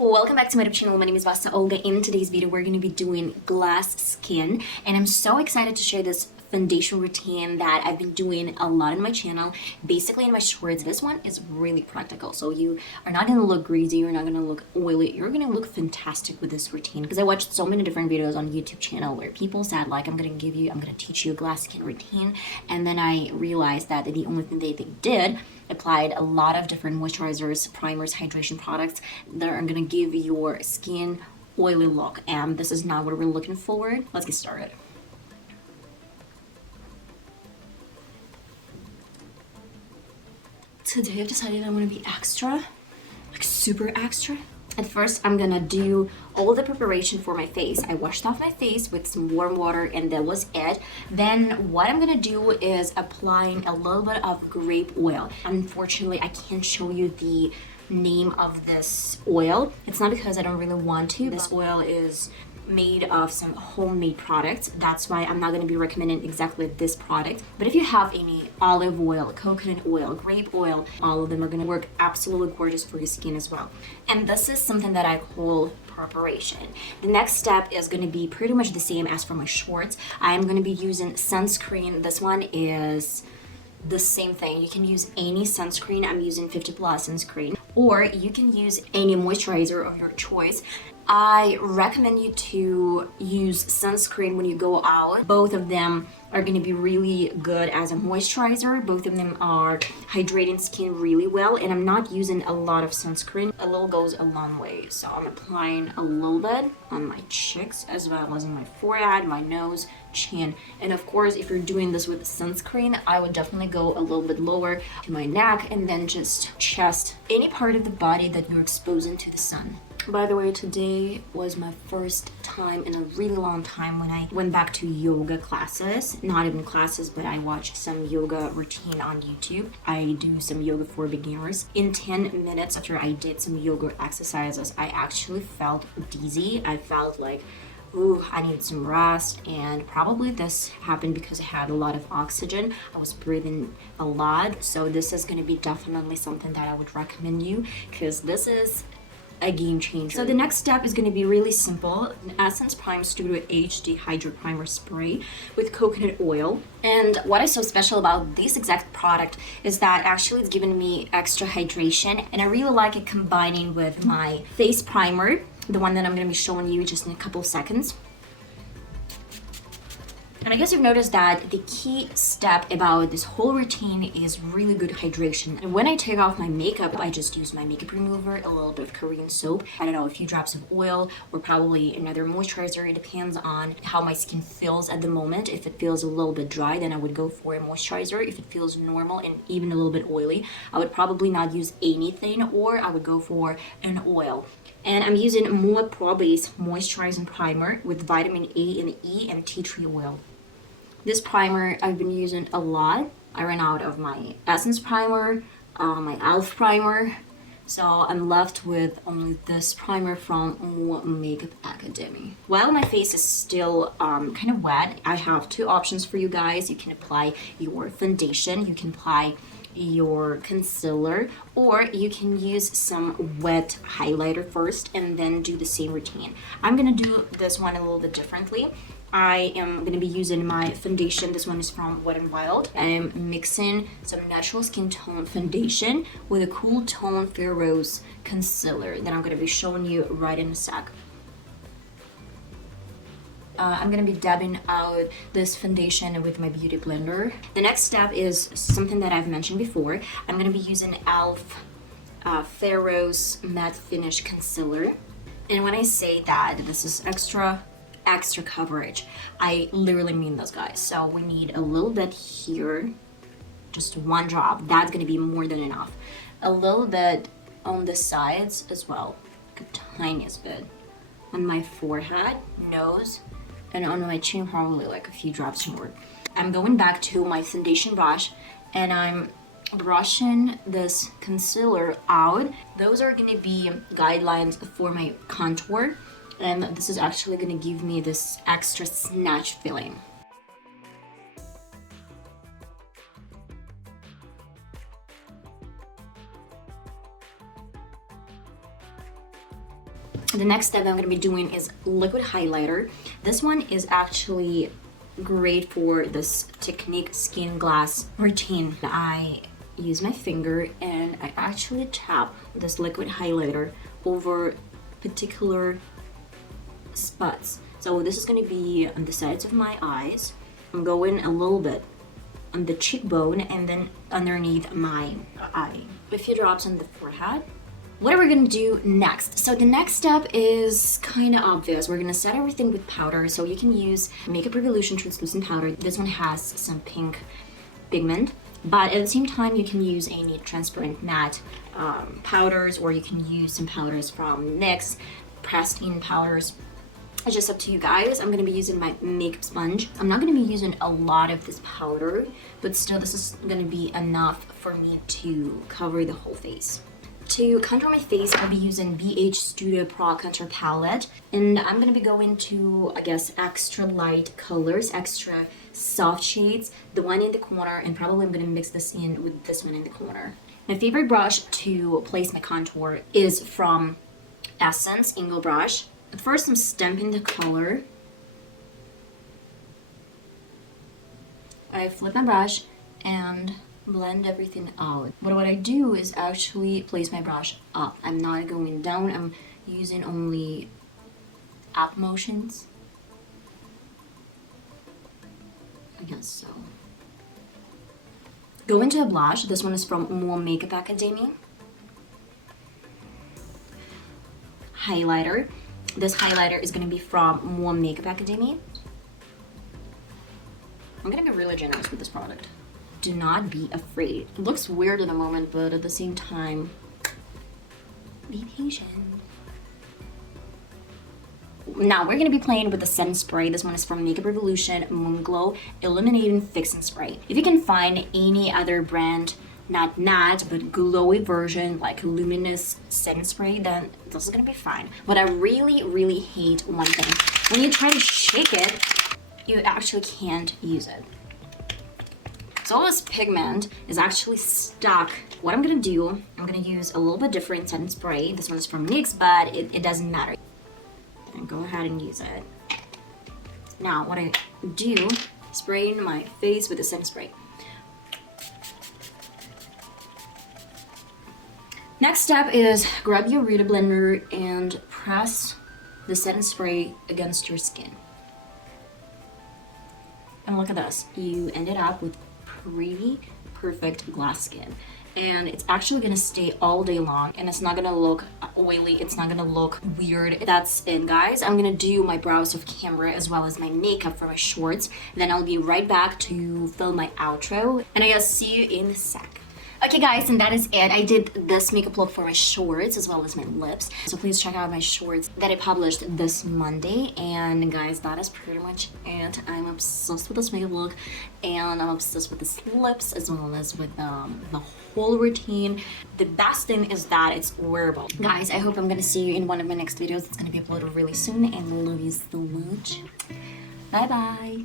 Welcome back to my YouTube channel. My name is VassaOlga. In today's video, we're going to be doing glass skin, and I'm so excited to share this foundation routine that I've been doing a lot on my channel, basically in my shorts. This one is really practical, so you are not going to look greasy, you're not going to look oily, you're going to look fantastic with this routine, because I watched so many different videos on YouTube channel where people said like, I'm going to teach you a glass skin routine, and then I realized that the only thing they did applied a lot of different moisturizers, primers, hydration products that are going to give your skin oily look, and this is not what we're looking for. Let's get started. Today I've decided I'm gonna be extra, like super extra. At first, I'm gonna do all the preparation for my face. I washed off my face with some warm water and that was it. Then what I'm gonna do is applying a little bit of grape oil. Unfortunately, I can't show you the name of this oil. It's not because I don't really want to. This oil is made of some homemade products. That's why I'm not going to be recommending exactly this product. But if you have any olive oil, coconut oil, grape oil, all of them are going to work absolutely gorgeous for your skin as well. And this is something that I call preparation. The next step is going to be pretty much the same as for my shorts. I am going to be using sunscreen. This one is the same thing. You can use any sunscreen. I'm using 50+ sunscreen, or you can use any moisturizer of your choice. I recommend you to use sunscreen when you go out. Both of them are going to be really good as a moisturizer. Both of them are hydrating skin really well, and I'm not using a lot of sunscreen. A little goes a long way, so I'm applying a little bit on my cheeks as well as on my forehead, my nose, chin. And of course, if you're doing this with sunscreen, I would definitely go a little bit lower to my neck and then just chest, any part of the body that you're exposing to the sun. By the way, today was my first time in a really long time when I went back to yoga classes. Not even classes, but I watched some yoga routine on YouTube. I do some yoga for beginners. In 10 minutes after I did some yoga exercises, I actually felt dizzy. I felt like, ooh, I need some rest, and probably this happened because I had a lot of oxygen. I was breathing a lot, so this is going to be definitely something that I would recommend you, because this is a game changer. So the next step is going to be really simple. An Essence Prime Studio HD Hydro Primer Spray with coconut oil. And what is so special about this exact product is that actually it's giving me extra hydration, and I really like it combining with my face primer, the one that I'm going to be showing you just in a couple seconds. And I guess you've noticed that the key step about this whole routine is really good hydration. And when I take off my makeup, I just use my makeup remover, a little bit of Korean soap, I don't know, a few drops of oil, or probably another moisturizer. It depends on how my skin feels at the moment. If it feels a little bit dry, then I would go for a moisturizer. If it feels normal and even a little bit oily, I would probably not use anything, or I would go for an oil. And I'm using Mua Moisturizing Primer with vitamin A and E and tea tree oil. This primer I've been using a lot. I ran out of my Essence primer, my e.l.f. primer, so I'm left with only this primer from Mua Makeup Academy. While my face is still kind of wet, I have two options for you guys. You can apply your foundation, you can apply your concealer, or you can use some wet highlighter first and then do the same routine. I'm gonna do this one a little bit differently. I am going to be using my foundation. This one is from Wet n Wild. I am mixing some natural skin tone foundation with a cool tone Fair Rose concealer that I'm going to be showing you right in a sec. I'm going to be dabbing out this foundation with my beauty blender. The next step is something that I've mentioned before. I'm going to be using e.l.f. Fair Rose Matte Finish Concealer. And when I say that this is extra coverage, I literally mean those, guys. So we need a little bit here, just one drop. That's gonna be more than enough. A little bit on the sides as well, like a tiniest bit on my forehead, nose, and on my chin, probably like a few drops more. I'm going back to my foundation brush and I'm brushing this concealer out. Those are gonna be guidelines for my contour, and this is actually going to give me this extra snatch feeling. The next step I'm going to be doing is liquid highlighter. This one is actually great for this Technique Skin Glass routine. I use my finger and I actually tap this liquid highlighter over particular spots. So this is going to be on the sides of my eyes. I'm going a little bit on the cheekbone and then underneath my eye. A few drops on the forehead. What are we gonna do next? So the next step is kind of obvious. We're gonna set everything with powder. So you can use Makeup Revolution translucent powder. This one has some pink pigment, but at the same time you can use any transparent matte powders, or you can use some powders from NYX, pressed in powders. It's just up to you guys. I'm gonna be using my makeup sponge. I'm not gonna be using a lot of this powder, but still this is gonna be enough for me to cover the whole face. To contour my face, I'll be using BH Studio Pro Contour Palette. And I'm gonna be going to, I guess, extra light colors, extra soft shades. The one in the corner, and probably I'm gonna mix this in with this one in the corner. My favorite brush to place my contour is from Essence Angle Brush. At first, I'm stamping the color. I flip my brush and blend everything out. But what I do is actually place my brush up. I'm not going down. I'm using only up motions. I guess so. Go into a blush. This one is from Mua Makeup Academy. Highlighter. This highlighter is going to be from Mua Makeup Academy. I'm going to be really generous with this product. Do not be afraid. It looks weird in a moment, but at the same time, be patient. Now we're going to be playing with the setting spray. This one is from Makeup Revolution Moon Glow Illuminating Fixing Spray. If you can find any other brand, not matte, but glowy version, like luminous setting spray, then this is going to be fine. But I really, really hate one thing. When you try to shake it, you actually can't use it. So all this pigment is actually stuck. What I'm gonna do, I'm gonna use a little bit different setting spray. This one is from NYX, but it doesn't matter. Then go ahead and use it. Now what I do, spray in my face with the setting spray. Next step is grab your beauty blender and press the setting spray against your skin. And look at this, you ended up with pretty perfect glass skin, and it's actually gonna stay all day long, and it's not gonna look oily, it's not gonna look weird. That's it, guys. I'm gonna do my brows off camera as well as my makeup for my shorts, then I'll be right back to film my outro, and I guess see you in a sec. Okay guys, and that is it. I did this makeup look for my shorts as well as my lips. So please check out my shorts that I published this Monday. And guys, that is pretty much it. I'm obsessed with this makeup look, and I'm obsessed with these lips as well as with the whole routine. The best thing is that it's wearable. Guys, I hope I'm gonna see you in one of my next videos. It's gonna be uploaded really soon, and I love you so much. Bye bye.